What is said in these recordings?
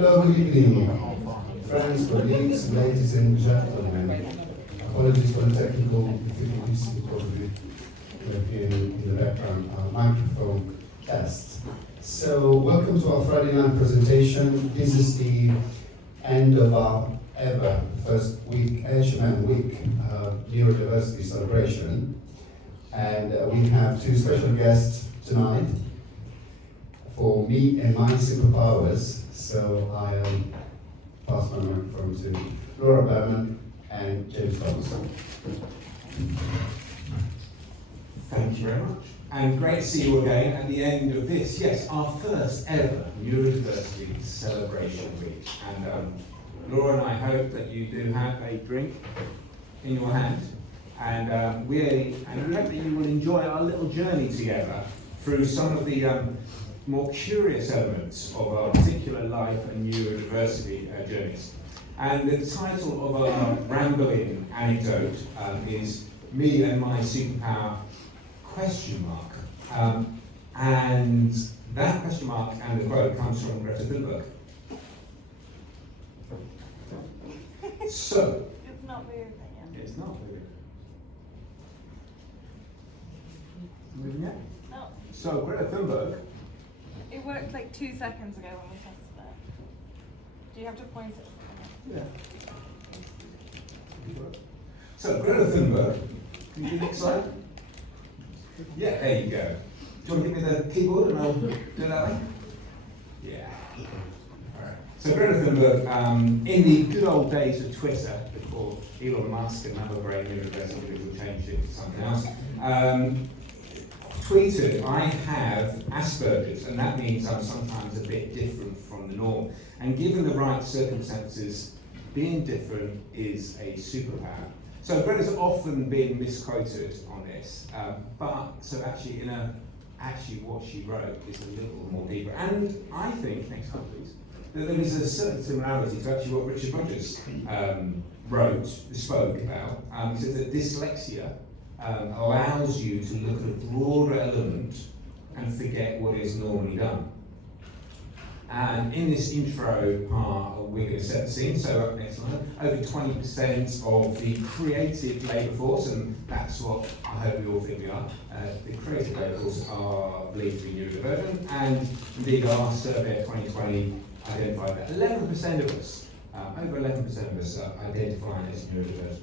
Hello, good evening, friends, colleagues, ladies and gentlemen. Apologies for the technical difficulties probably in the background, microphone test. So, welcome to our Friday night presentation. This is the end of our first week, HMM week, Neurodiversity celebration. And we have two special guests tonight for me and my superpowers. So I'll pass my microphone to Laura Berman and James Thomas. Thank you very much. And great to see you again at the end of this, yes, our first ever Neurodiversity celebration week. And Laura and I hope that you do have a drink in your hand. And we hope that you will enjoy our little journey together through some of the more curious elements of our particular life and neurodiversity journeys. And the title of our rambling anecdote is Me and My Superpower ? And that question mark and the quote comes from Greta Thunberg. So, it's not very opinion. It's not very. Moving on. No. So Greta Thunberg. It worked like 2 seconds ago when we tested it. Do you have to point it? Yeah. So Greta Thunberg. Can you do the next slide? Yeah, there you go. Do you want to give me the keyboard and I'll do it that way? Yeah. Alright. So Greta Thunberg, in the good old days of Twitter, before Elon Musk and another great neurodiversity people changed it to something else, tweeted, I have Asperger's, and that means I'm sometimes a bit different from the norm. And given the right circumstances, being different is a superpower. So Greta's often been misquoted on this, but so actually what she wrote is a little more deeper. And I think, next slide please, that there is a certain similarity to actually what Richard Rogers spoke about. He said that dyslexia allows you to look at a broader element and forget what is normally done. And in this intro part, we're going to set the scene. So up next slide, over 20% of the creative labour force, and that's what I hope we all think we are, the creative labour force are believed to be neurodivergent, and indeed our survey of 2020 identified that 11% of us, over 11% of us are identifying as neurodivergent.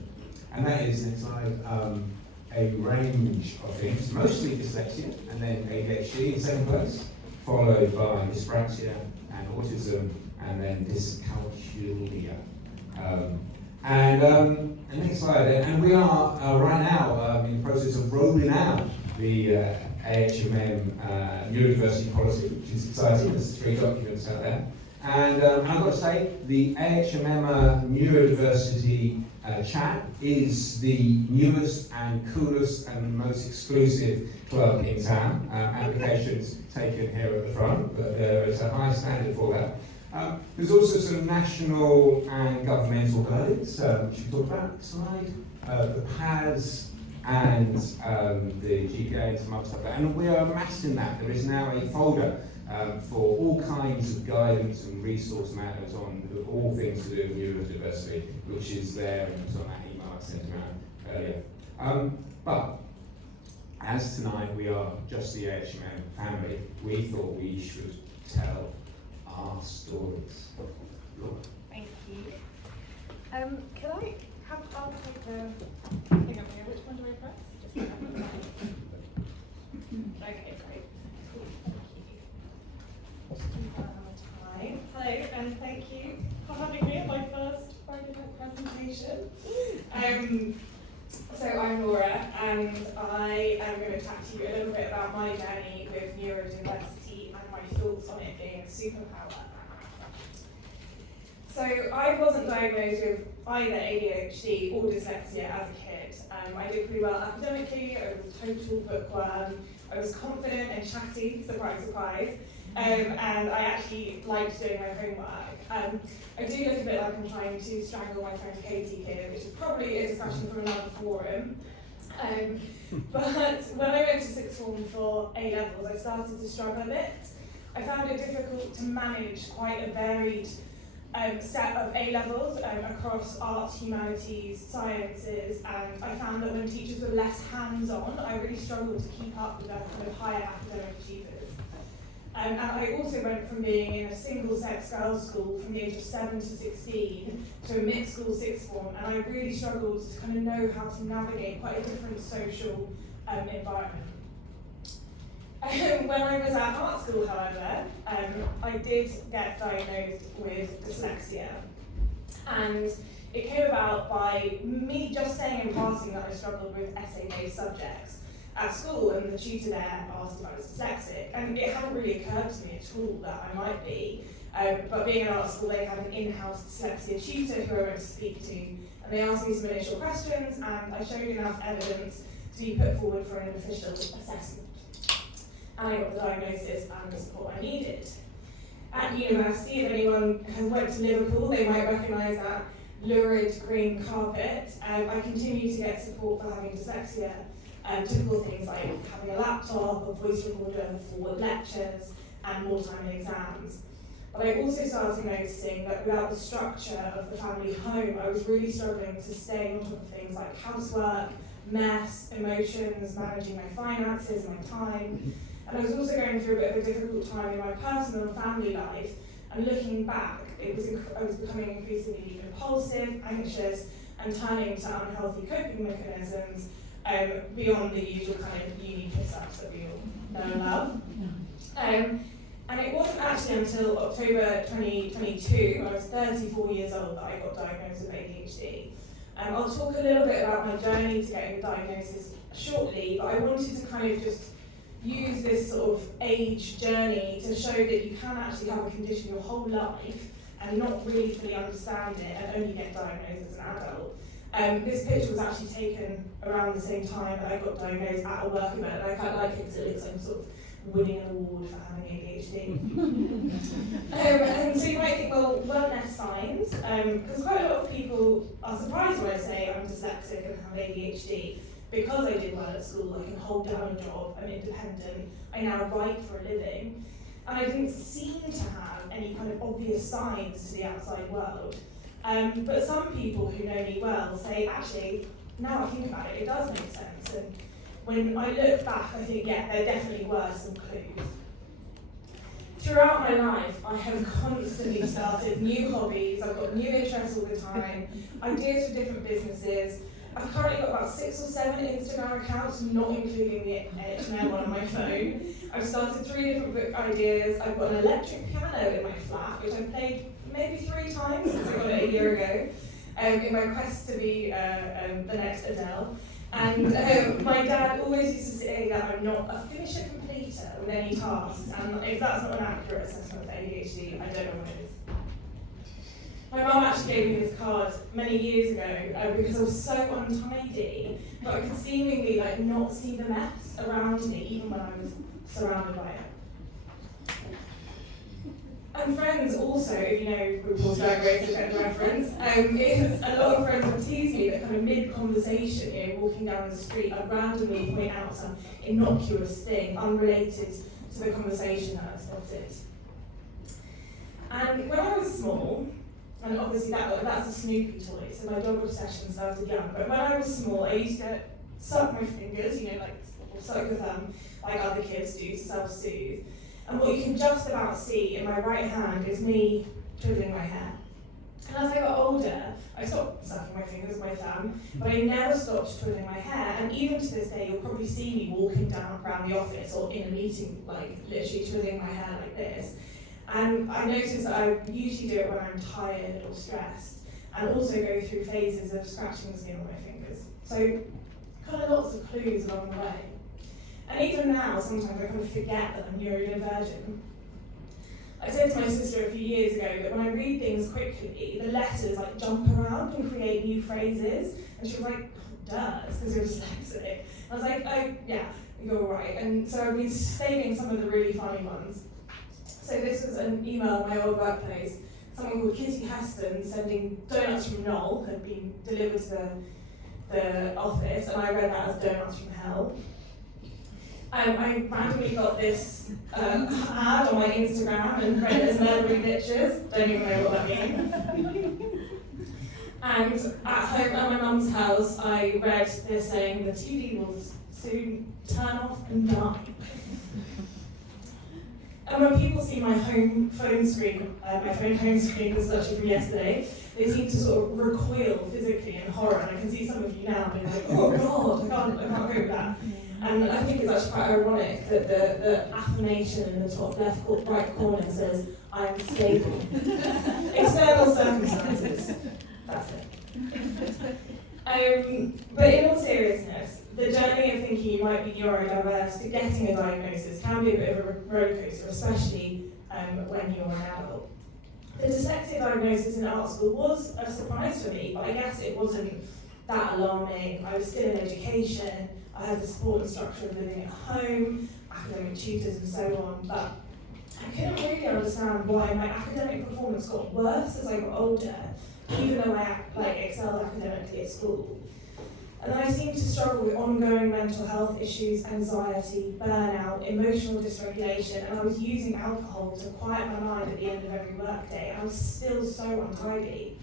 And that is, next slide, a range of things, mostly dyslexia, and then ADHD in second place, followed by dyspraxia and autism, and then dyscalculia. And next slide, and we are right now in the process of rolling out the AHMM neurodiversity policy, which is exciting. There's 3 documents out there. And I've got to say, the AHMM neurodiversity chat is the newest and coolest and most exclusive club in town. Applications taken here at the front, but there is a high standard for that. There's also some national and governmental guidance, which we talked about. Next slide. The PAS and the GPA and some other stuff. And we are amassed in that. There is now a folder for all kinds of guidance and resource matters on all things to do with neurodiversity, which is there and it's on that email I sent around earlier. But as tonight we are just the AHMM family, we thought we should tell our stories. Thank you. Can I have, I'll take the thing up here. Which one do I press? Just okay, great. Cool, thank you. Hello, and thank you for having me at my first Friday night presentation. So I'm Laura, and I am going to chat to you a little bit about my journey with neurodiversity and my thoughts on it being a superpower. So I wasn't diagnosed with either ADHD or dyslexia as a kid. I did pretty well academically, I was a total bookworm, I was confident and chatty, surprise, surprise. And I actually liked doing my homework. I do look a bit like I'm trying to strangle my friend Katie here, which is probably a discussion from another forum. But when I went to sixth form for A-levels, I started to struggle a bit. I found it difficult to manage quite a varied set of A-levels across arts, humanities, sciences, and I found that when teachers were less hands-on, I really struggled to keep up with their kind of higher academic achievers. And I also went from being in a single-sex girls' school from the age of 7 to 16 to a mixed school sixth form, and I really struggled to kind of know how to navigate quite a different social environment. When I was at art school, however, I did get diagnosed with dyslexia, and it came about by me just saying in passing that I struggled with essay-based subjects at school, and the tutor there asked if I was dyslexic, and it hadn't really occurred to me at all that I might be, but being in art school they had an in-house dyslexia tutor who I went to speak to, and they asked me some initial questions, and I showed enough evidence to be put forward for an official assessment. And I got the diagnosis and the support I needed. At university, if anyone has went to Liverpool, they might recognise that lurid green carpet. I continue to get support for having dyslexia. Typical things like having a laptop, a voice recorder for lectures, and more time in exams. But I also started noticing that without the structure of the family home, I was really struggling to stay on top of things like housework, mess, emotions, managing my finances, my time. And I was also going through a bit of a difficult time in my personal and family life, and looking back, I was becoming increasingly impulsive, anxious, and turning to unhealthy coping mechanisms beyond the usual kind of uni piss-ups that we all know and love. And it wasn't actually until October 2022, when I was 34 years old, that I got diagnosed with ADHD. I'll talk a little bit about my journey to getting the diagnosis shortly, but I wanted to kind of just use this sort of age journey to show that you can actually have a condition your whole life and not really fully understand it and only get diagnosed as an adult. This picture was actually taken around the same time that I got diagnosed at a work event, and I quite like it because it looks like I'm sort of winning an award for having ADHD. And so you might think, well, wellness signs, because quite a lot of people are surprised when I say I'm dyslexic and have ADHD. Because I did well at school, I can hold down a job, I'm independent, I now write for a living, and I didn't seem to have any kind of obvious signs to the outside world. But some people who know me well say, actually, now I think about it, it does make sense. And when I look back, I think, yeah, there definitely were some clues. Throughout my life, I have constantly started new hobbies, I've got new interests all the time, ideas for different businesses. I've currently got about 6 or 7 Instagram accounts, not including the HTML one on my phone. I've started 3 different book ideas. I've got an electric piano in my flat, which I've played maybe 3 times since I got it a year ago, in my quest to be the next Adele. And my dad always used to say that I'm not a finisher completer with any tasks, and if that's not an accurate assessment of ADHD, I don't know what it is. My mum actually gave me this card many years ago because I was so untidy, but I could seemingly not see the mess around me even when I was surrounded by it. And friends also, if you know RuPaul's Drag Race, a better reference, is a lot of friends would tease me that kind of mid-conversation, walking down the street, I'd randomly point out some innocuous thing unrelated to the conversation that I spotted. And when I was small, and obviously that's a Snoopy toy, so my dog obsession started young. But when I was small, I used to suck my fingers, or suck your thumb, like other kids do to self-soothe. And what you can just about see in my right hand is me twiddling my hair. And as I got older, I stopped sucking my fingers with my thumb, but I never stopped twiddling my hair. And even to this day, you'll probably see me walking around the office or in a meeting, literally twiddling my hair like this. And I noticed that I usually do it when I'm tired or stressed, and also go through phases of scratching the skin on my fingers. So kind of lots of clues along the way. And even now, sometimes I kind of forget that I'm neurodivergent. I said to my sister a few years ago that when I read things quickly, the letters jump around and create new phrases. And she was like, duh, it's because you're dyslexic. I was like, oh yeah, you're right. And so I've been saving some of the really funny ones. So this was an email in my old workplace. Someone called Kitty Heston sending donuts from Knoll had been delivered to the office, and I read that as donuts from hell. I randomly got this ad on my Instagram and read it as murdery bitches. Don't even know what that means. And at home at my mum's house, I read this saying, the TV will soon turn off and die. And when people see my phone home screen as such from yesterday, they seem to sort of recoil physically in horror. And I can see some of you now being like, oh God, I can't cope with that. And I think it's actually quite ironic that the affirmation in the top left right corner says, I am stable. External circumstances. That's it. But in all seriousness, the journey of thinking you might be neurodiverse to getting a diagnosis can be a bit of a roller coaster, especially when you're an adult. The dyslexia diagnosis in art school was a surprise for me, but I guess it wasn't that alarming. I was still in education, I had the support and structure of living at home, academic tutors and so on, but I couldn't really understand why my academic performance got worse as I got older, even though I excelled academically at school. And then I seemed to struggle with ongoing mental health issues, anxiety, burnout, emotional dysregulation, and I was using alcohol to quiet my mind at the end of every workday, and I was still so untidy.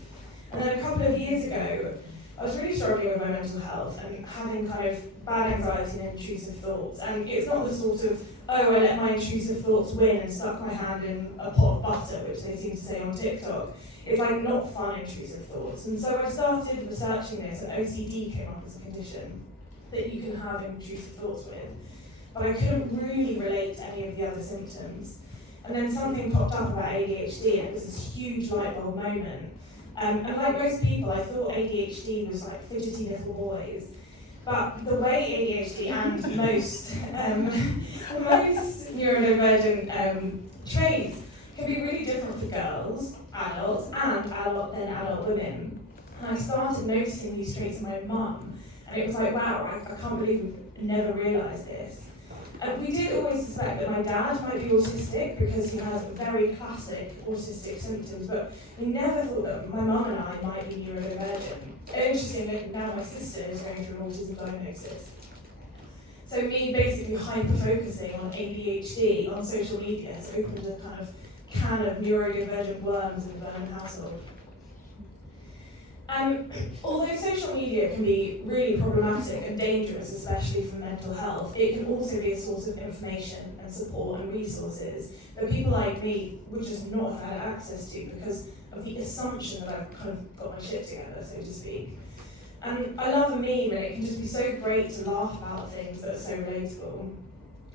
And then a couple of years ago, I was really struggling with my mental health and having kind of bad anxiety and intrusive thoughts. And it's not the sort of, oh, I let my intrusive thoughts win and stuck my hand in a pot of butter, which they seem to say on TikTok. It's like not fun intrusive thoughts. And so I started researching this, and OCD came up as a condition that you can have intrusive thoughts with. But I couldn't really relate to any of the other symptoms. And then something popped up about ADHD, and it was this huge light bulb moment. And like most people, I thought ADHD was like fidgety little boys. But the way ADHD and most neurodivergent traits can be really different for girls, adults, and adult women. And I started noticing these traits in my mum, and it was like, wow, I can't believe we've never realised this. And we did always suspect that my dad might be autistic because he has very classic autistic symptoms, but we never thought that my mum and I might be neurodivergent. Interestingly, now my sister is going through an autism diagnosis. So me basically hyper-focusing on ADHD on social media has opened a kind of can of neurodivergent worms in the Burnham household. Although social media can be really problematic and dangerous, especially for mental health, it can also be a source of information and support and resources that people like me would just not have had access to because of the assumption that I've kind of got my shit together, so to speak. And I love a meme, and it can just be so great to laugh about things that are so relatable.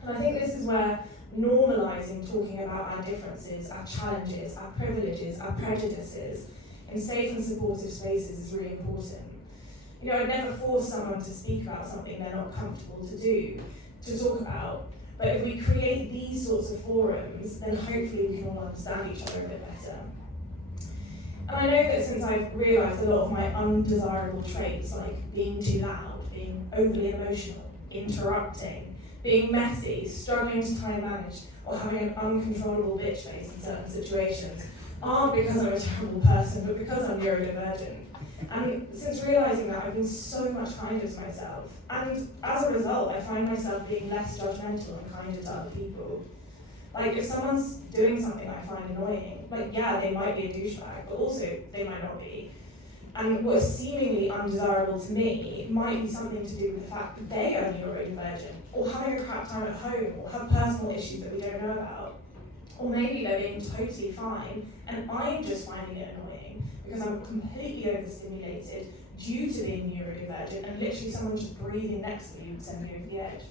And I think this is where normalising talking about our differences, our challenges, our privileges, our prejudices, in safe and supportive spaces is really important. You know, I'd never force someone to speak about something they're not comfortable to talk about. But if we create these sorts of forums, then hopefully we can all understand each other a bit better. And I know that since I've realised a lot of my undesirable traits, like being too loud, being overly emotional, interrupting, being messy, struggling to time manage, or having an uncontrollable bitch face in certain situations, aren't because I'm a terrible person, but because I'm neurodivergent. And since realising that, I've been so much kinder to myself. And as a result, I find myself being less judgmental and kinder to other people. Like, if someone's doing something I find annoying, like, yeah, they might be a douchebag, but also they might not be. And what is seemingly undesirable to me might be something to do with the fact that they are neurodivergent, or having a crap time at home, or have personal issues that we don't know about. Or maybe they're being totally fine, and I'm just finding it annoying because I'm completely overstimulated due to being neurodivergent, and literally someone just breathing next to me would send me over the edge.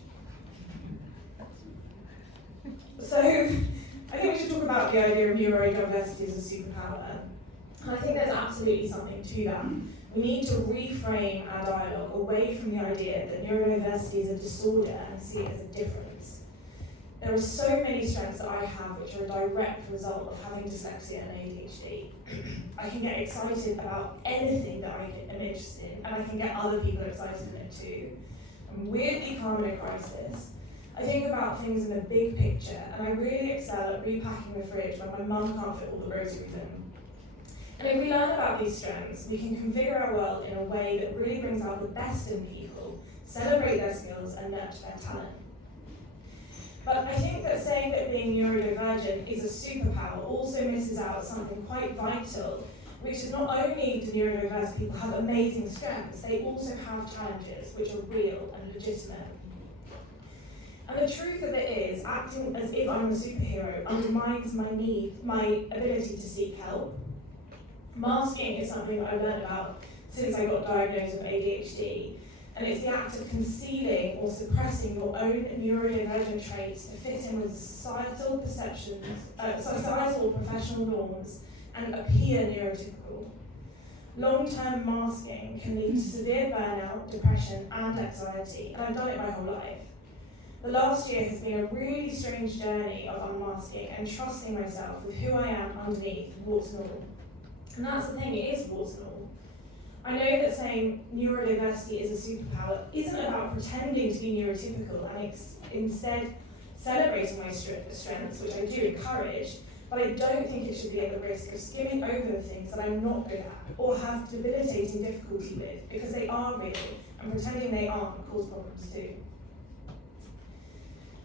So, I think we should talk about the idea of neurodiversity as a superpower. And I think there's absolutely something to that. We need to reframe our dialogue away from the idea that neurodiversity is a disorder and see it as a difference. There are so many strengths that I have which are a direct result of having dyslexia and ADHD. I can get excited about anything that I am interested in, and I can get other people excited in it too. I'm weirdly calm in a crisis. I think about things in the big picture, and I really excel at repacking the fridge when my mum can't fit all the groceries in. And if we learn about these strengths, we can configure our world in a way that really brings out the best in people, celebrate their skills, and nurture their talent. But I think that saying that being neurodivergent is a superpower also misses out something quite vital, which is not only do neurodiverse people have amazing strengths, they also have challenges which are real and legitimate. And the truth of it is, acting as if I'm a superhero undermines my ability to seek help. Masking is something that I've learned about since I got diagnosed with ADHD, and it's the act of concealing or suppressing your own neurodivergent traits to fit in with societal perceptions, societal or professional norms, and appear neurotypical. Long-term masking can lead to severe burnout, depression, and anxiety, and I've done it my whole life. The last year has been a really strange journey of unmasking and trusting myself with who I am underneath, warts and all. And that's the thing, it is warts and all. I know that saying neurodiversity is a superpower isn't about pretending to be neurotypical and instead celebrating my strengths, which I do encourage, but I don't think it should be at the risk of skimming over the things that I'm not good at or have debilitating difficulty with, because they are real, and pretending they aren't cause problems too.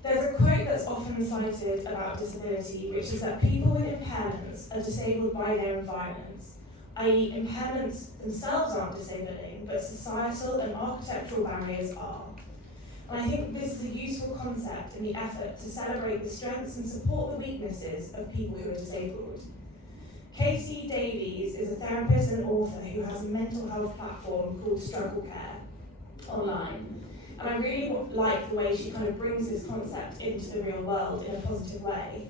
There's a quote that's often cited about disability, which is that people with impairments are disabled by their environments, i.e. impairments themselves aren't disabling, but societal and architectural barriers are. And I think this is a useful concept in the effort to celebrate the strengths and support the weaknesses of people who are disabled. Casey Davies is a therapist and author who has a mental health platform called Struggle Care online. And I really like the way she kind of brings this concept into the real world in a positive way.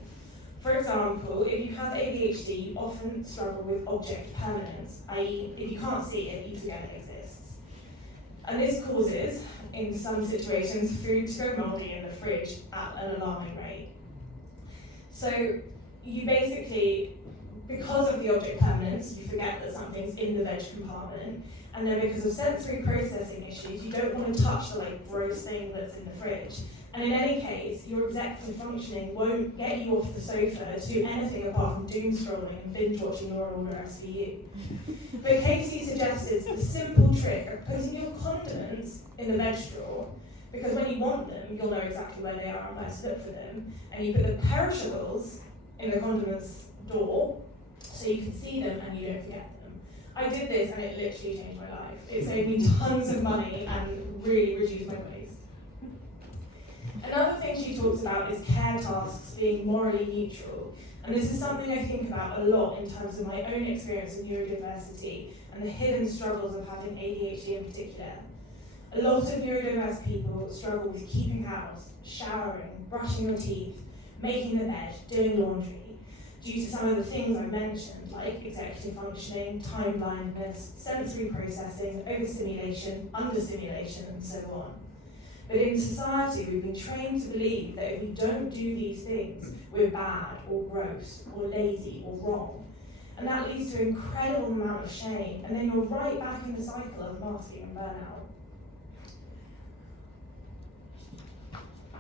For example, if you have ADHD, you often struggle with object permanence, i.e. if you can't see it, you forget it exists. And this causes, in some situations, food to go mouldy in the fridge at an alarming rate. So you basically, because of the object permanence, you forget that something's in the veg compartment, and then because of sensory processing issues, you don't want to touch the gross thing that's in the fridge. And in any case, your executive functioning won't get you off the sofa to do anything apart from doom scrolling and binge watching Law and Order SVU. But Casey suggested the simple trick of putting your condiments in the veg drawer, because when you want them, you'll know exactly where they are and where to look for them. And you put the perishables in the condiments drawer, so you can see them and you don't forget them. I did this and it literally changed my life. It saved me tons of money and really reduced my waste. Another thing she talks about is care tasks being morally neutral. And this is something I think about a lot in terms of my own experience of neurodiversity and the hidden struggles of having ADHD in particular. A lot of neurodiverse people struggle with keeping house, showering, brushing your teeth, making the bed, doing laundry, due to some of the things I mentioned, like executive functioning, time blindness, sensory processing, overstimulation, understimulation, and so on. But in society, we've been trained to believe that if we don't do these things, we're bad, or gross, or lazy, or wrong. And that leads to an incredible amount of shame, and then you're right back in the cycle of masking and burnout.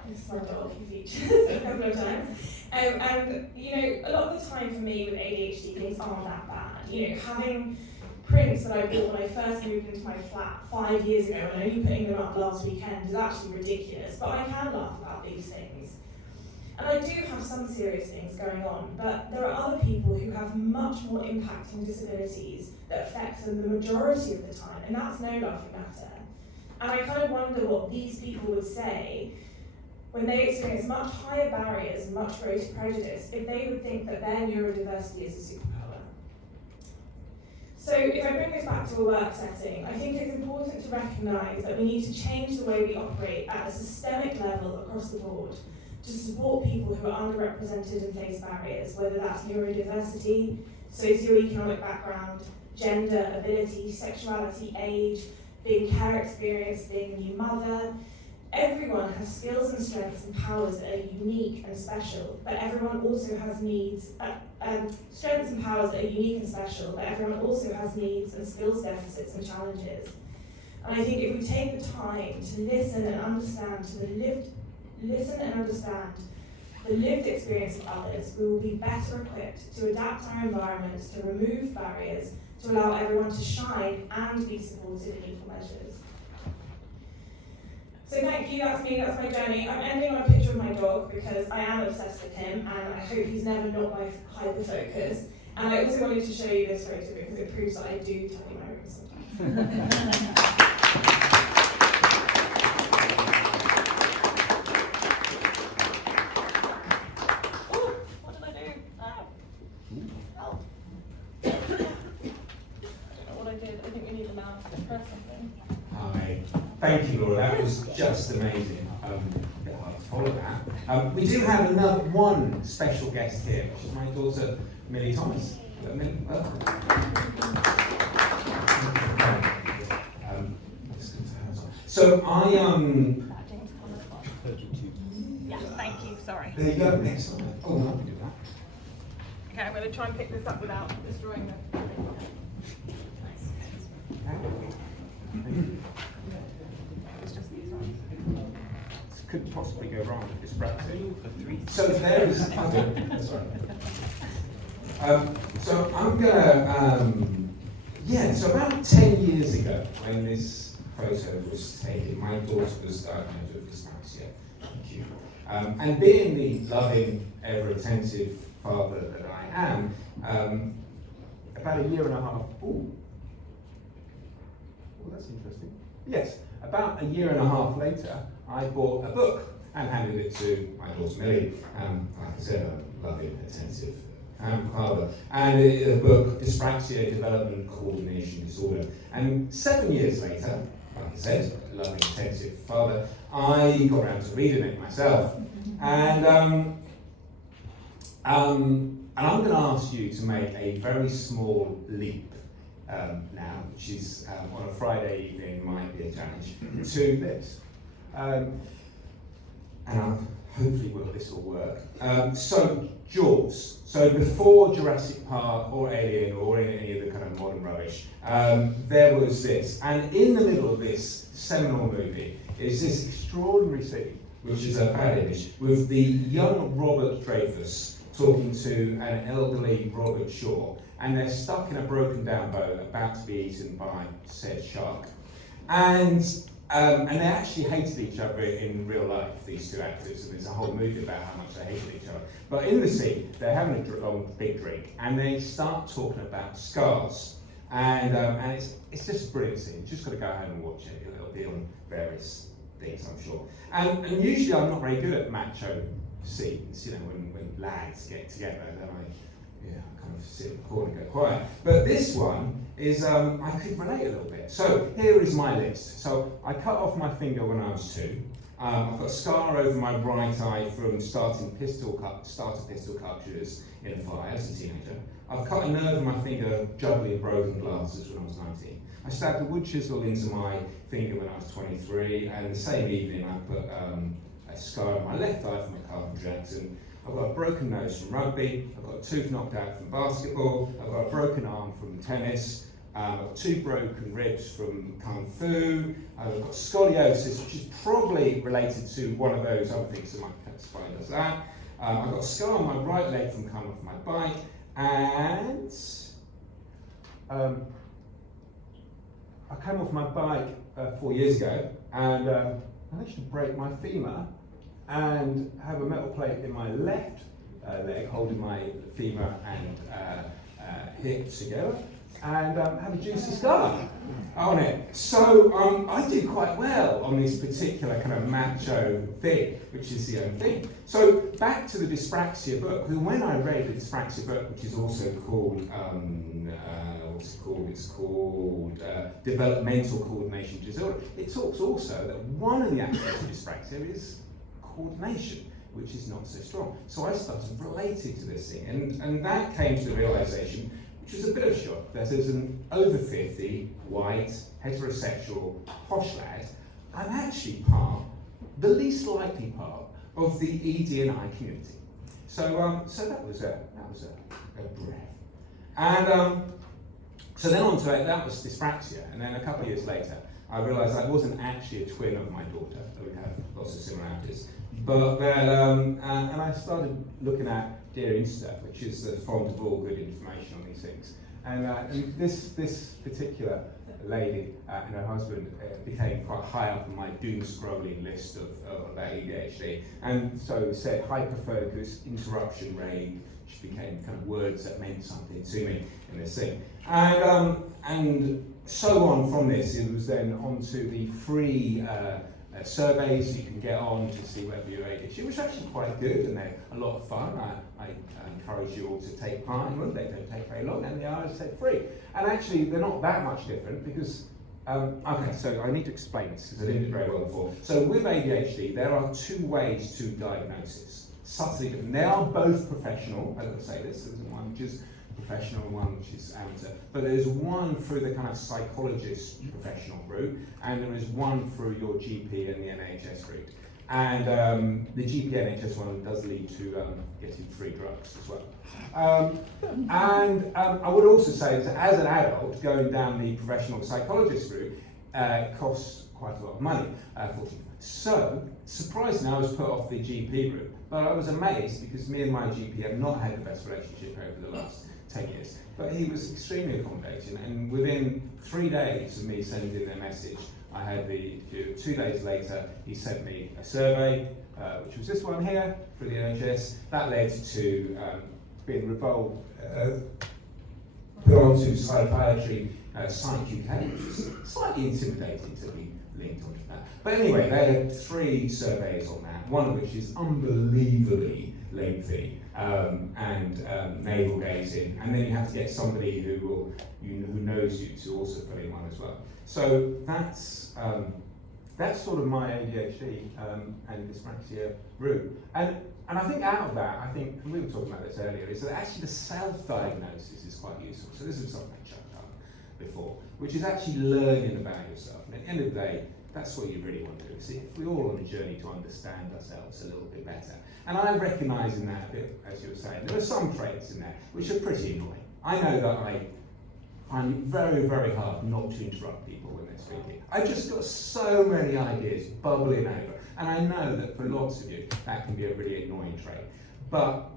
This is my dog, he features a couple of times. And a lot of the time for me with ADHD, things aren't that bad. Having prints that I bought when I first moved into my flat 5 years ago and only putting them up last weekend is actually ridiculous, but I can laugh about these things. And I do have some serious things going on, but there are other people who have much more impacting disabilities that affect them the majority of the time, and that's no laughing matter. And I kind of wonder what these people would say when they experience much higher barriers and much greater prejudice, if they would think that their neurodiversity is a superpower. So if I bring this back to a work setting, I think it's important to recognise that we need to change the way we operate at a systemic level across the board to support people who are underrepresented and face barriers, whether that's neurodiversity, socioeconomic background, gender, ability, sexuality, age, being care experience, being a new mother. Everyone has skills and strengths and powers that are unique and special, but everyone also has needs, strengths and powers that are unique and special, but everyone also has needs and skills deficits and challenges. And I think if we take the time to listen and understand the lived experience of others, we will be better equipped to adapt our environments, to remove barriers, to allow everyone to shine and be supported in equal measures. So thank you, that's me, that's my journey. I'm ending on a picture of my dog because I am obsessed with him and I hope he's never not my hyper-focus. And I also wanted to show you this photo because it proves that I do tidy my room sometimes. Oh, what did I do? Oh. I don't know what I did. I think we need a mouse to press something. Hi. Thank you, Laura. That was just amazing. Yeah, I'll follow that. We do have one special guest here, which is my daughter, Millie Thomas. Hello, Millie. Welcome. So Yeah, thank you, sorry. there you go. Next slide. Oh, no, we do that. Okay, I'm going to try and pick this up without destroying the... It's just these ones. This could possibly go wrong with this practice. So there is... Sorry. So I'm going to... so about 10 years ago, when this photo was taken, my daughter was diagnosed with dyslexia. Thank you. And being the loving, ever-attentive father that I am, about a year and a half... Ooh, that's interesting. Yes, about a year and a half later, I bought a book and handed it to my daughter Millie. Like I said, a loving, attentive father. And a book, Dyspraxia, Development Coordination Disorder. And 7 years later, like I said, a loving, attentive father, I got around to reading it myself. And I'm going to ask you to make a very small leap now, which is on a Friday evening might be a challenge, to this. And hopefully this will work. So Jaws. So before Jurassic Park or Alien or any of the kind of modern rubbish, there was this. And in the middle of this seminal movie is this extraordinary scene, which is a bad image, with the young Robert Dreyfus talking to an elderly Robert Shaw, and they're stuck in a broken down boat about to be eaten by said shark. And they actually hated each other in real life, these two actors, and there's a whole movie about how much they hated each other. But in the scene, they're having a big drink, and they start talking about scars. And it's just a brilliant scene. You've just got to go home and watch it. It'll be on various things, I'm sure. And usually I'm not very good at macho scenes, you know, when lads get together, and then I kind of sit in the corner and go quiet. But this one is, I could relate a little bit. So here is my list. So I cut off my finger when I was 2. I've got a scar over my right eye from starter pistol cartridges in a fire as a teenager. I've cut a nerve in my finger juggling broken glasses when I was 19. I stabbed a wood chisel into my finger when I was 23, and the same evening I put a scar on my left eye from a carpenter accident. I've got a broken nose from rugby, I've got a tooth knocked out from basketball, I've got a broken arm from tennis, I've got 2 broken ribs from kung fu, I've got scoliosis, which is probably related to one of those other things that my spine does that. I've got a scar on my right leg from coming off my bike, and I came off my bike 4 years ago, and I managed to break my femur and have a metal plate in my left leg holding my femur and hip together, and have a juicy scar on it. So I did quite well on this particular kind of macho thing, which is the own thing. So back to the dyspraxia book. When I read the dyspraxia book, which is also called, what's it called? It's called Developmental Coordination Disorder. It talks also that one of the aspects of dyspraxia is coordination, which is not so strong. So I started relating to this thing, and that came to the realization, which was a bit of a shock, that as an over 50, white, heterosexual, posh lad, I'm actually the least likely part of the ED&I community. So that was a breath. And so then on to it, that was dyspraxia, and then a couple of years later, I realised I wasn't actually a twin of my daughter, though we have lots of similarities. But then, and I started looking at Dear Insta, which is the font of all good information on these things. And this particular lady and her husband became quite high up on my doom scrolling list of ADHD, and so said hyperfocus, interruption rate, which became kind of words that meant something to me in this thing. And so on from this, it was then onto the free surveys you can get on to see whether you're ADHD, which is actually quite good, and they're a lot of fun. I encourage you all to take part in them. They don't take very long, and they are, as I said, free. And actually, they're not that much different because, okay, so I need to explain this because I didn't do it very well before. So with ADHD, there are two ways to diagnosis, subtly different. They are both professional, as I say this, there's one which is professional and one which is amateur. But there's one through the kind of psychologist professional route, and there is one through your GP and the NHS route. And the GP NHS one does lead to getting free drugs as well. I would also say that as an adult, going down the professional psychologist route costs quite a lot of money, fortunately. So, surprisingly, I was put off the GP route, but I was amazed because me and my GP have not had the best relationship over the last 10 years. But he was extremely accommodating, and within 3 days of me sending a message, I had 2 days later, he sent me a survey, which was this one here, for the NHS. That led to being put onto psychiatry, Psych UK, which was slightly intimidating to be linked onto that. But anyway, they had 3 surveys on that, one of which is unbelievably lengthy and navel gazing, and then you have to get somebody who knows you to also fill in one as well. So that's sort of my ADHD and dyspraxia route. And I think out of that, and we were talking about this earlier, is that actually the self-diagnosis is quite useful. So this is something I chucked up before, which is actually learning about yourself. And at the end of the day, that's what you really want to do. See, if we're all on a journey to understand ourselves a little bit better. And I recognise in that a bit, as you were saying, there are some traits in there which are pretty annoying. I know that I find it very, very hard not to interrupt people when they're speaking. I've just got so many ideas bubbling over. And I know that for lots of you, that can be a really annoying trait. But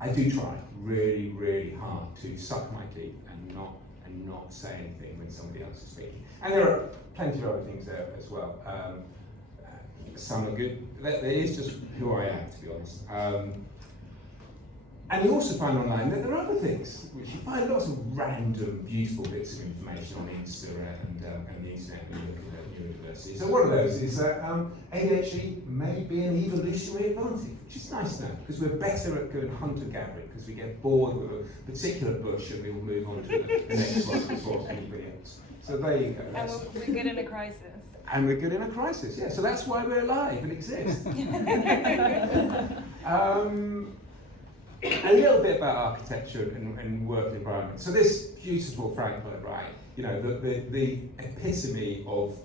I do try really, really hard to suck my teeth and not say anything when somebody else is speaking. And there are plenty of other things there as well. Some are good. That is just who I am, to be honest. And you also find online that there are other things, which you find lots of random, beautiful bits of information on Instagram and the internet when you're looking at Neurodiversity. So one of those is that ADHD may be an evolutionary advantage, which is nice now, because we're better at good hunter-gathering, because we get bored with a particular bush and we will move on to the next one before anybody else. So there you go. And we're good in a crisis. And we're good in a crisis, yeah. So that's why we're alive and exist. A little bit about architecture and work environment. So this beautiful Franklin, right? You know, the epitome of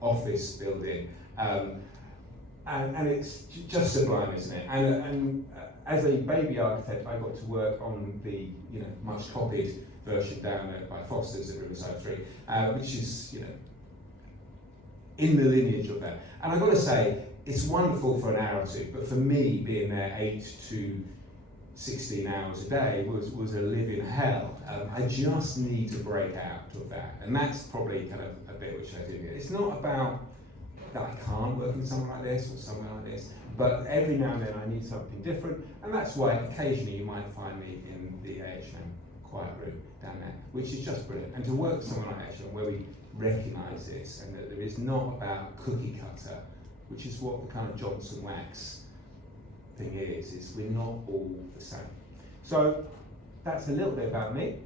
office building, and it's just sublime, isn't it? And as a baby architect, I got to work on the much copied version down there by Foster's at Riverside 3, which is in the lineage of that. And I've got to say, it's wonderful for an hour or two, but for me, being there 8 to 16 hours a day was a living hell. I just need to break out of that, and that's probably kind of a bit which I do here. It's not about that I can't work in somewhere like this or somewhere like this, but every now and then I need something different, and that's why occasionally you might find me in the AHM quiet room down there, which is just brilliant. And to work somewhere like AHM where we recognise this, and that there is not about cookie cutter, which is what the kind of Johnson wax thing is we're not all the same. So that's a little bit about me.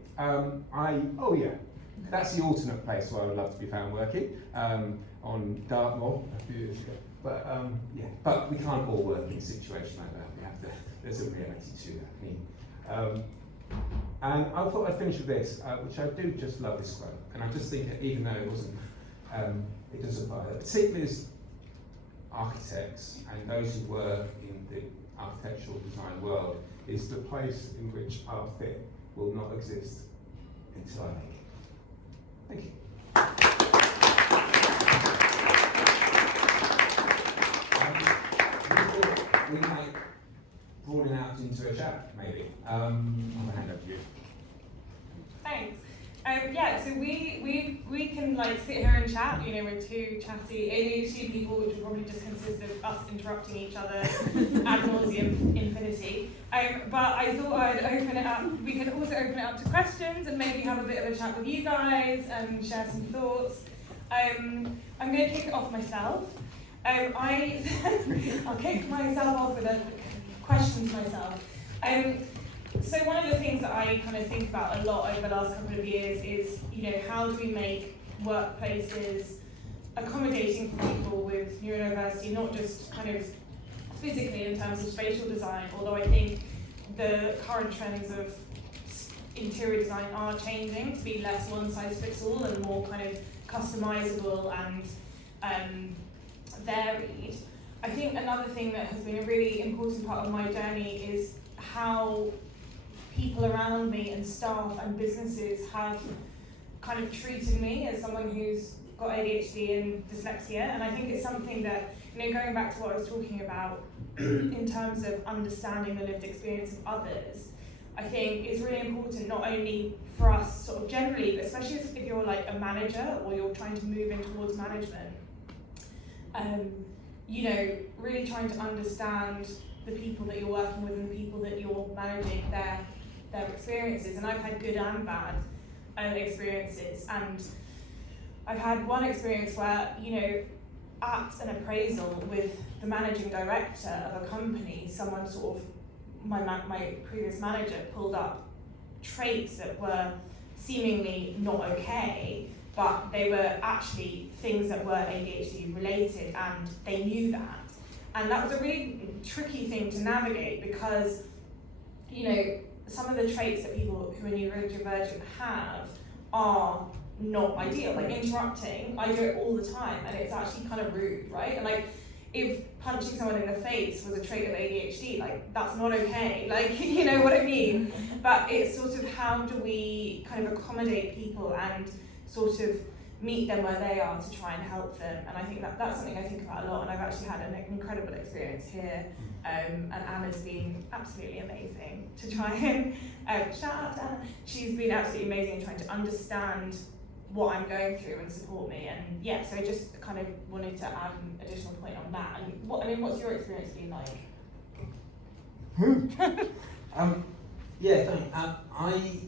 That's the alternate place where I would love to be found working, on Dartmoor a few years ago. But we can't all work in a situation like that. There's a reality to that. And I thought I'd finish with this, which I do just love this quote, and I just think that even though it wasn't, it does apply, particularly as architects and those who work in the architectural design world, is the place in which our fit will not exist until I make it. Thank you. We might broaden out into a chat, maybe. I'll hand over to you. Thanks. Yeah, so we can like sit here and chat, you know, we're two chatty ADHD people, which will probably just consist of us interrupting each other ad nauseum infinity. But I thought I'd open it up, we could also open it up to questions and maybe have a bit of a chat with you guys and share some thoughts. I'm going to kick it off myself. I'll kick myself off with a question to myself. So one of the things that I kind of think about a lot over the last couple of years is, you know, how do we make workplaces accommodating for people with neurodiversity, not just kind of physically in terms of spatial design, although I think the current trends of interior design are changing to be less one size fits all and more kind of customizable and varied. I think another thing that has been a really important part of my journey is how people around me and staff and businesses have kind of treated me as someone who's got ADHD and dyslexia, and I think it's something that, you know, going back to what I was talking about in terms of understanding the lived experience of others, I think is really important not only for us sort of generally, but especially if you're like a manager or you're trying to move in towards management, you know, really trying to understand the people that you're working with and the people that you're managing, their experiences. And I've had good and bad experiences, and I've had one experience where, you know, at an appraisal with the managing director of a company, someone sort of, my previous manager pulled up traits that were seemingly not okay, but they were actually things that were ADHD related, and they knew that. And that was a really tricky thing to navigate because, you know, some of the traits that people who are neurodivergent have are not ideal. Like interrupting, I do it all the time, and it's actually kind of rude, right? And like, if punching someone in the face was a trait of ADHD, like that's not okay, like, you know what I mean? But it's sort of how do we kind of accommodate people and sort of meet them where they are to try and help them. And I think that's something I think about a lot, and I've actually had an incredible experience here, and Anna's been absolutely amazing to try and shout out to Anna. She's been absolutely amazing in trying to understand what I'm going through and support me. And yeah, so I just kind of wanted to add an additional point on that. And what's your experience been like? Yeah, thanks.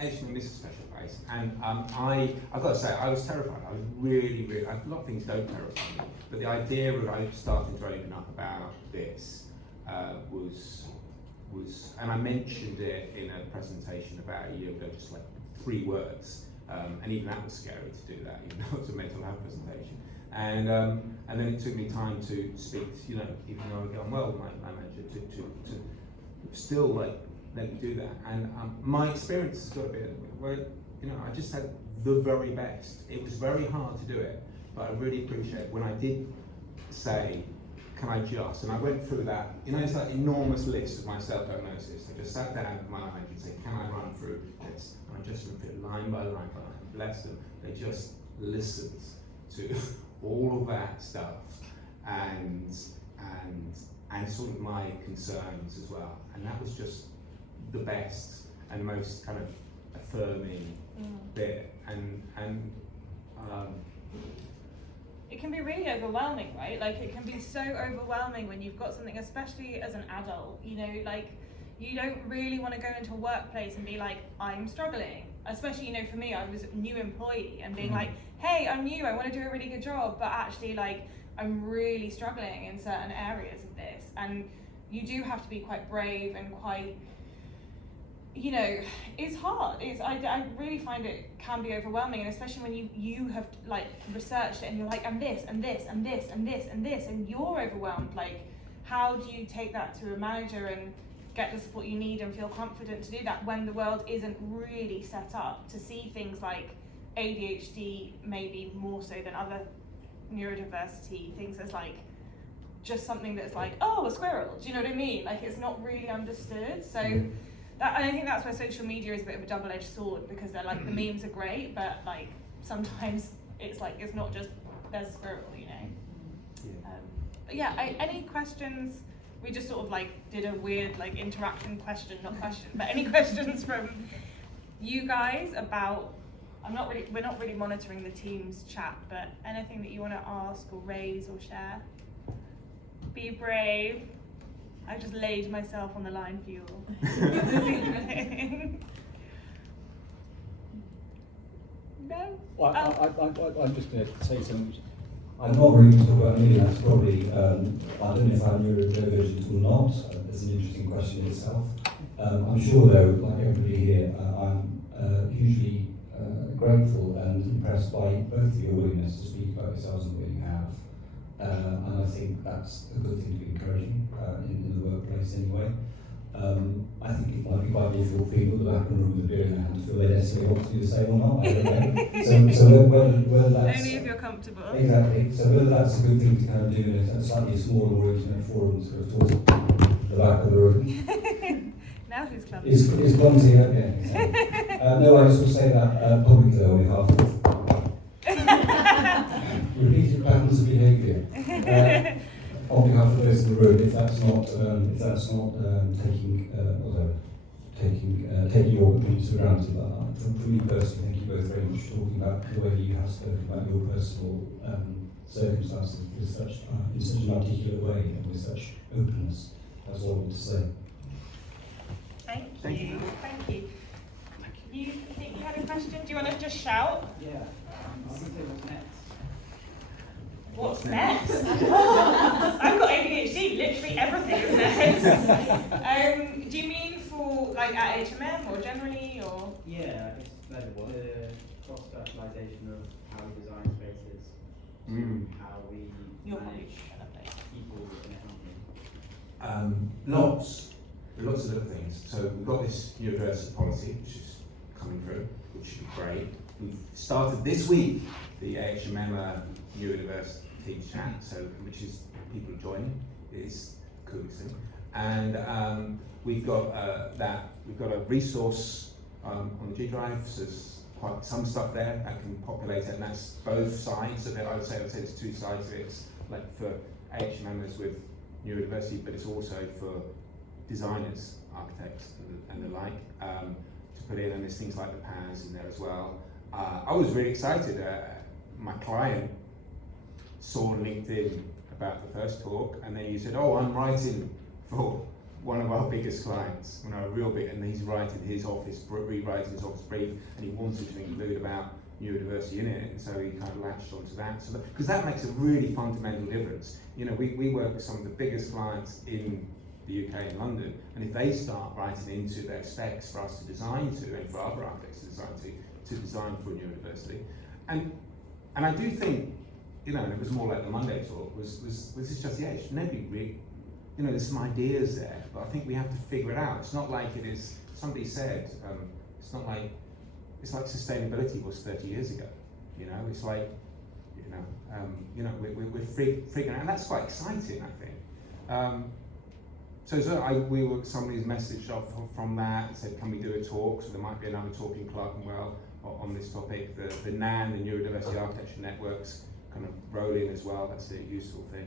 Actually, this is a special place, and I've got to say, I was terrified. I was really, a lot of things don't terrify me, but the idea of I starting to open up about this was, and I mentioned it in a presentation about a year ago, just like 3 words, and even that was scary to do that, even though it was a mental health presentation. And then it took me time to speak, you know, even though I was going well with my manager, to still like let me do that. And my experience has got a bit where, you know, I just had the very best. It was very hard to do it, but I really appreciate when I did say, can I just, and I went through that, you know, it's that enormous list of my self-diagnosis. I just sat down with my manager and said, can I run through this? And I just went through it line by line by line. Bless them. They just listened to all of that stuff and sort of my concerns as well. And that was just the best and most kind of affirming bit. And it can be really overwhelming, right? Like it can be so overwhelming when you've got something, especially as an adult, you know, like you don't really want to go into a workplace and be like, I'm struggling. Especially, you know, for me, I was a new employee and being like, hey, I'm new, I want to do a really good job, but actually like, I'm really struggling in certain areas of this. And you do have to be quite brave and quite, you know, it's hard. I really find it can be overwhelming, and especially when you have like researched it and you're like, and this, and this, and this, and this, and this, and you're overwhelmed. Like, how do you take that to a manager and get the support you need and feel confident to do that when the world isn't really set up to see things like ADHD, maybe more so than other neurodiversity things, as like just something that's like, oh, a squirrel, do you know what I mean? Like, it's not really understood. So that, and I think that's where social media is a bit of a double-edged sword, because they're like, the memes are great, but like sometimes it's like, it's not just there's a squirrel, you know. But yeah, any questions? We just sort of like did a weird like interaction question, not question, but any questions from you guys about, we're not really monitoring the team's chat, but anything that you want to ask or raise or share. Be brave. I just laid myself on the line for you all this evening. No? Well, I'm just going to say something. I'm not really going to talk about me, that's probably, I don't know if I'm neurodivergent or not. It's an interesting question in itself. I'm sure though, like everybody here, I'm hugely grateful and impressed by both of your willingness to speak about yourselves and what you have. And I think that's a good thing to be encouraging in the workplace anyway. I think it might be quite difficult for people at the back of the room with a beer in their hand to feel they necessarily want to do the same or not, I don't know. So whether that's... Only if you're comfortable. Exactly. So whether that's a good thing to kind of do in a slightly smaller or intimate forum, sort of towards the back of the room. Now who's clumsy? Is clumsy, yeah. Exactly. No, I just will say that publicly on behalf of repeated patterns of behaviour. On behalf of those in the room, if that's not taking your opinions for granted. But for me personally, thank you both very much for talking about the way that you have spoken about your personal circumstances with such in such an articulate way and with such openness. That's all I want to say. Thank you. You think you had a question? Do you want to just shout? Yeah, I was going to say What's what's next. next? I've got ADHD, literally everything is next. Do you mean for like at HMM or generally or? Yeah, I guess maybe what the cross-fertilisation of how we design spaces, how we manage people in a company. Lots of little things. So we've got this Neurodiversity policy, which is coming through, which should be great. We've started this week the HMM Neurodiversity chat, so which is people joining. It is cool soon. And we've got a resource on the G Drive. So there's quite some stuff there that can populate it, and that's both sides of it. I would say there's two sides of it. It's like for HMMers with neurodiversity, but it's also for designers, architects, and the like to put in. And there's things like the PAS in there as well. I was really excited. My client saw on LinkedIn about the first talk, and then you said, "Oh, I'm writing for one of our biggest clients, real big," and he's rewriting his office brief, and he wanted to include about neurodiversity in it, and so he kind of latched onto that. So because that makes a really fundamental difference. We work with some of the biggest clients in the UK and London, and if they start writing into their specs for us to design to, and for other architects to design for neurodiversity, and I do think, and it was more like the Monday talk, was this just, nobody really, there's some ideas there, but I think we have to figure it out. It's not like it is, somebody said, it's like sustainability was 30 years ago, it's like, we're figuring out, and that's quite exciting, I think. Somebody's messaged off from that and said, can we do a talk? So there might be another talk in Clerkenwell on this topic. The NAN, the Neurodiversity Architecture Networks, kind of roll in as well. That's a useful thing.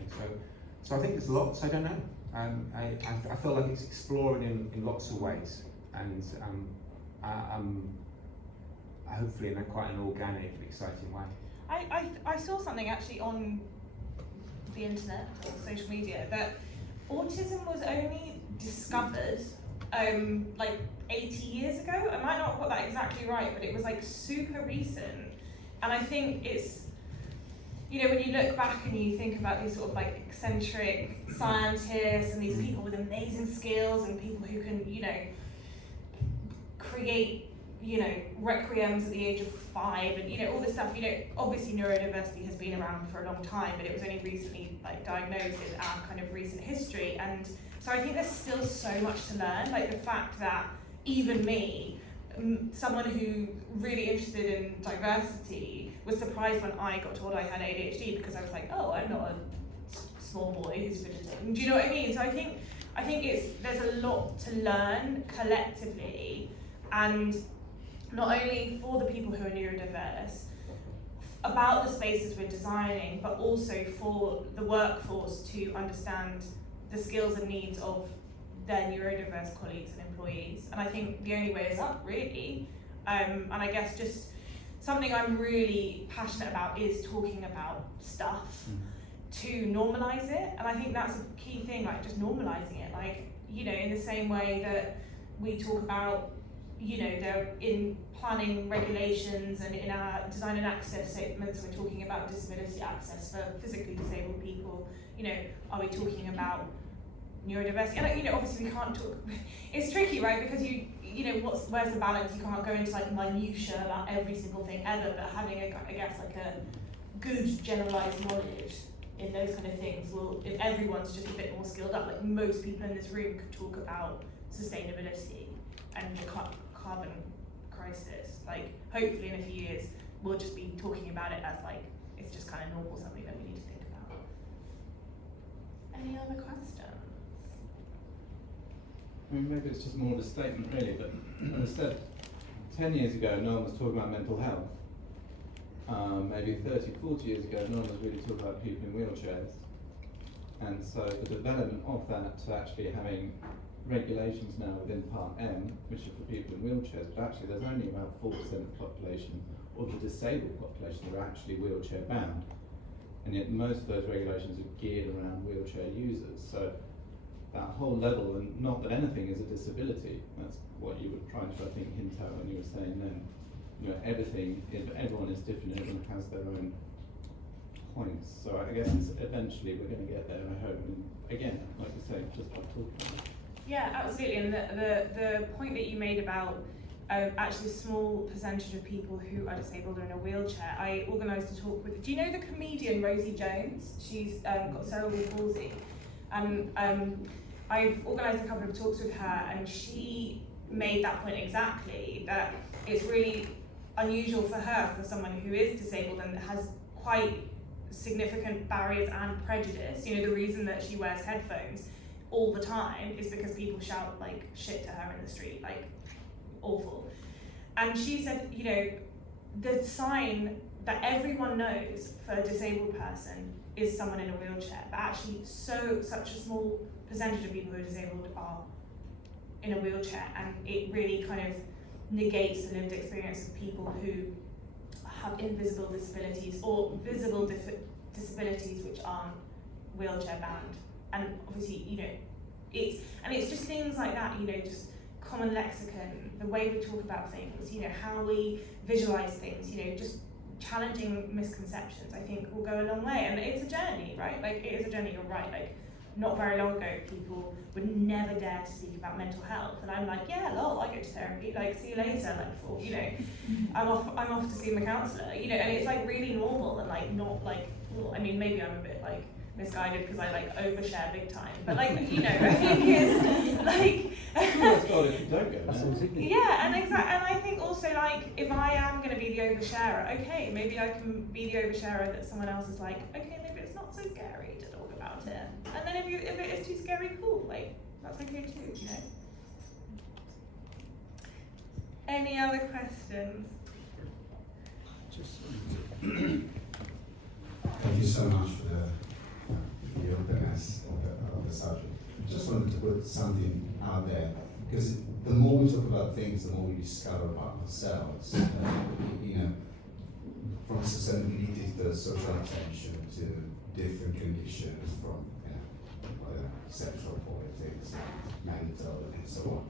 So I think there's lots. I don't know. I feel like it's exploring in lots of ways, and hopefully in quite an organic, exciting way. I saw something actually on the internet or social media that autism was only discovered like 80 years ago. I might not have got that exactly right, but it was like super recent. And I think it's, when you look back and you think about these sort of like eccentric scientists and these people with amazing skills and people who can, create, requiems at the age of 5 and, all this stuff, obviously neurodiversity has been around for a long time, but it was only recently like diagnosed in our kind of recent history. And so I think there's still so much to learn, like the fact that even me, someone who really interested in diversity, was surprised when I got told I had ADHD, because I was like, oh, I'm not a small boy who's fidgeting. Do you know what I mean? So I think there's a lot to learn collectively, and not only for the people who are neurodiverse, about the spaces we're designing, but also for the workforce to understand the skills and needs of their neurodiverse colleagues and employees. And I think the only way is up, really. And I guess just something I'm really passionate about is talking about stuff to normalise it. And I think that's a key thing, like just normalising it. Like, you know, in the same way that we talk about, you know, they're in planning regulations and in our design and access statements, we're talking about disability access for physically disabled people. You know, are we talking about neurodiversity? And, you know, obviously we can't talk, it's tricky, right? Because you know, where's the balance? You can't go into like minutiae about every single thing ever, but having I guess like a good generalized knowledge in those kind of things will, if everyone's just a bit more skilled up, like most people in this room could talk about sustainability and the carbon crisis. Like, hopefully in a few years, we'll just be talking about it as like, it's just kind of normal, something that we need to think about. Any other questions? I mean, maybe it's just more of a statement really, but as I said, 10 years ago, no one was talking about mental health. Maybe 30, 40 years ago, no one was really talking about people in wheelchairs. And so the development of that to actually having regulations now within Part M, which are for people in wheelchairs, but actually there's only about 4% of the population, or the disabled population, that are actually wheelchair bound. And yet most of those regulations are geared around wheelchair users. So that whole level, and not that anything is a disability, that's what you were trying to, I think, hint at when you were saying then, you know, everyone is different, everyone has their own points. So I guess it's eventually we're going to get there, I hope. And again, like you say, just by talking about it. Yeah, absolutely. And the point that you made about actually a small percentage of people who are disabled are in a wheelchair. I organised a talk with, do you know the comedian Rosie Jones? She's got cerebral palsy. And I've organised a couple of talks with her, and she made that point exactly, that it's really unusual for her, for someone who is disabled and has quite significant barriers and prejudice. You know, the reason that she wears headphones all the time is because people shout like shit to her in the street, like awful. And she said, you know, the sign that everyone knows for a disabled person is someone in a wheelchair, but actually such a small percentage of people who are disabled are in a wheelchair, and it really kind of negates the lived experience of people who have invisible disabilities or visible disabilities which aren't wheelchair bound. And obviously, you know, it's just things like that, you know, just common lexicon, the way we talk about things, you know, how we visualize things, you know, just challenging misconceptions, I think will go a long way. And it's a journey, right? Like, it is a journey, you're right. Like, not very long ago, people would never dare to speak about mental health, and I'm like, yeah, lol, I go to therapy, like, see you later, like, for, you know, I'm off to see my counsellor, you know, and it's like really normal and like not like, I mean, maybe I'm a bit like misguided because I like overshare big time, but like, you know, I think it's like, yeah, and I think also like, if I am going to be the oversharer, okay, maybe I can be the oversharer that someone else is like, okay, maybe it's not so scary to talk about it, and then if it is too scary, cool, like, that's okay too, you know. Any other questions? Thank you so much for the openness of the subject. Just wanted to put something out there, because the more we talk about things, the more we discover about ourselves. You know, from sustainability to social attention to different conditions, from sexual politics, mental, and so on.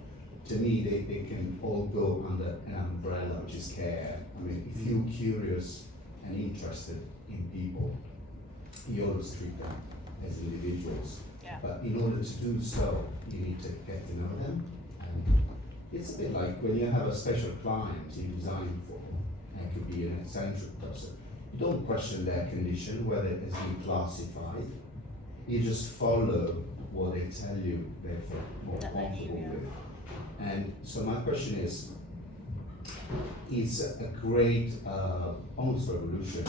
To me, they can all go under an umbrella, which is care. I mean, if you're curious and interested in people, you always treat them as individuals. Yeah. But in order to do so, you need to get to know them. And it's a bit like when you have a special client you design for, and it could be an eccentric person. You don't question their condition, whether it is been classified. You just follow what they tell you they feel more comfortable with. And so my question is, it's a great, almost revolution.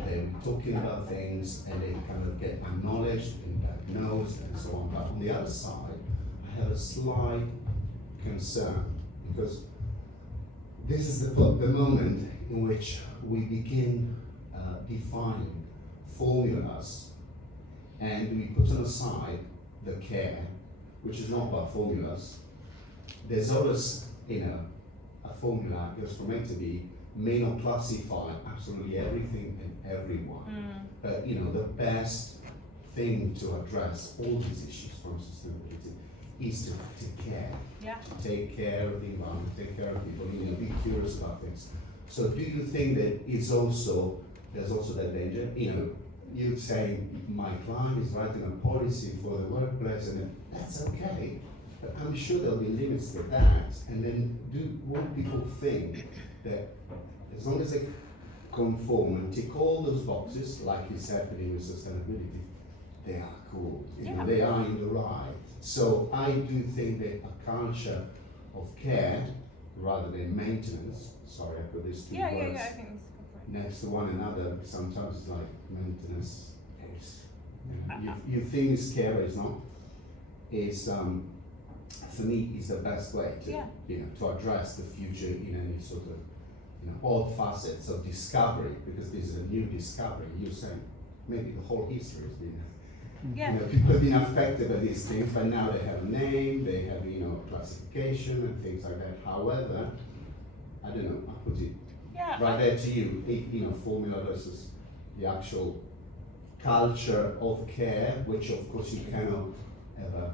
They're talking about things and they kind of get acknowledged and diagnosed and so on. But on the other side, I have a slight concern, because this is the moment in which we begin defining formulas, and we put on aside the care, which is not about formulas. There's always, you know, a formula just from A to B may not classify absolutely everything and everyone. But you know, the best thing to address all these issues from sustainability is to take care. Yeah. To take care of the environment, take care of people, you know, be curious about things. So do you think that there's also that danger? You know, you say my client is writing a policy for the workplace, and then that's okay. But I'm sure there'll be limits to that. And then won't people think that as long as they conform and tick all those boxes, like is happening with sustainability, they are cool. You know, they are in the right. So I do think that a culture of care rather than maintenance. Sorry, I put these two words I think that's a good point. next to one another, because sometimes it's like maintenance is, you know, you think it's care, is not. Is for me is the best way to you know, to address the future in any sort of, you know, all facets of discovery, because this is a new discovery. You're saying maybe the whole history has been, you know, people have been affected by these things, but now they have a name, they have, you know, classification and things like that. However, I don't know, I'll put it right there to you, you know, formula versus the actual culture of care, which of course you cannot ever,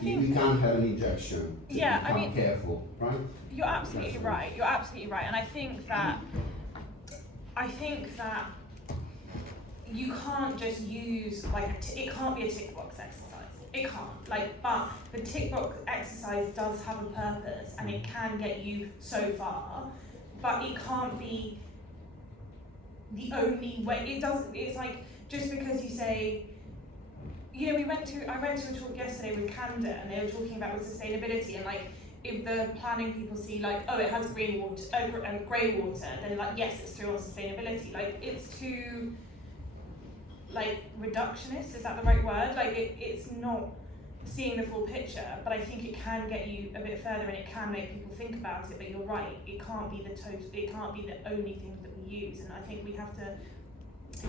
you can't have an injection to become careful, right? You're absolutely right. You're absolutely right. And I think that you can't just use, like, it can't be a tick box exercise. It can't. Like, but the tick box exercise does have a purpose, and it can get you so far, but it can't be the only way. It doesn't. It's like, just because you say, you know, I went to a talk yesterday with Canada, and they were talking about with sustainability, and like, if the planning people see like, oh, it has green water and grey water, then like, yes, it's through on sustainability. Like, it's too, like, reductionist, is that the right word? Like, it's not seeing the full picture, but I think it can get you a bit further, and it can make people think about it. But you're right, it can't be it can't be the only thing that we use, and I think we have to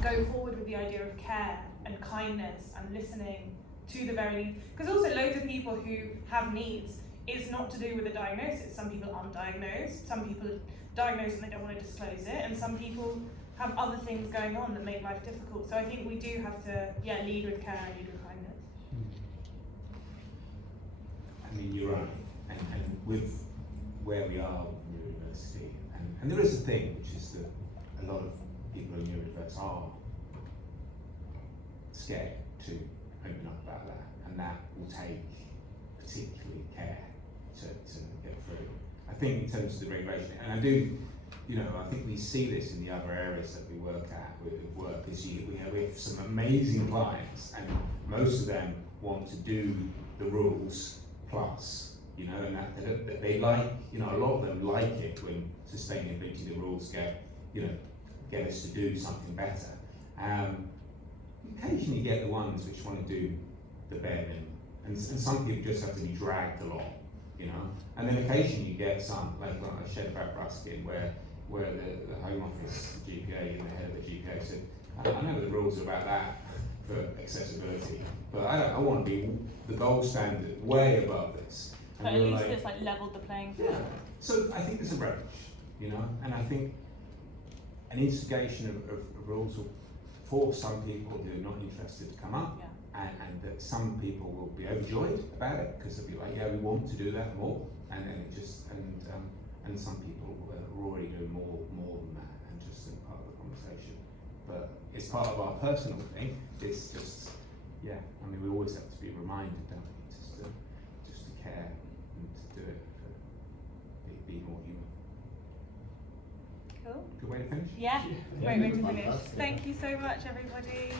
go forward with the idea of care and kindness and listening to the very needs. Because also loads of people who have needs, it's not to do with the diagnosis. Some people aren't diagnosed, some people are diagnosed and they don't want to disclose it, and some people have other things going on that make life difficult. So I think we do have to, lead with care and lead with kindness. I mean, you're right, and with where we are with neurodiversity, and there is a thing, which is that a lot of people who are neurodiverse are scared to open up about that, and that will take particularly care to get through. I think in terms of the regulation, and I do, you know, I think we see this in the other areas that we work at, we have some amazing clients, and most of them want to do the rules plus, you know, and that they like, you know, a lot of them like it when sustainability, the rules get us to do something better. Occasionally you get the ones which want to do the bare minimum, and some people just have to be dragged along, you know, and then occasionally you get some, like I shared about Ruskin, where the Home Office, the GPA, and the head of the GPA said, I know the rules are about that for accessibility, but I want to be the gold standard, way above this. And But at least it's like leveled the playing field. So I think there's a range, you know, and I think an instigation of rules will force some people who are not interested to come up, and that some people will be overjoyed about it because they'll be like, yeah, we want to do that more, and then it just and some people are already doing more than that, and just in part of the conversation. But it's part of our personal thing. It's just, I mean, we always have to be reminded, don't we, just to care and to do it, to be more human. Cool. Good way to finish? Yeah, great way to finish. Thank you so much, everybody.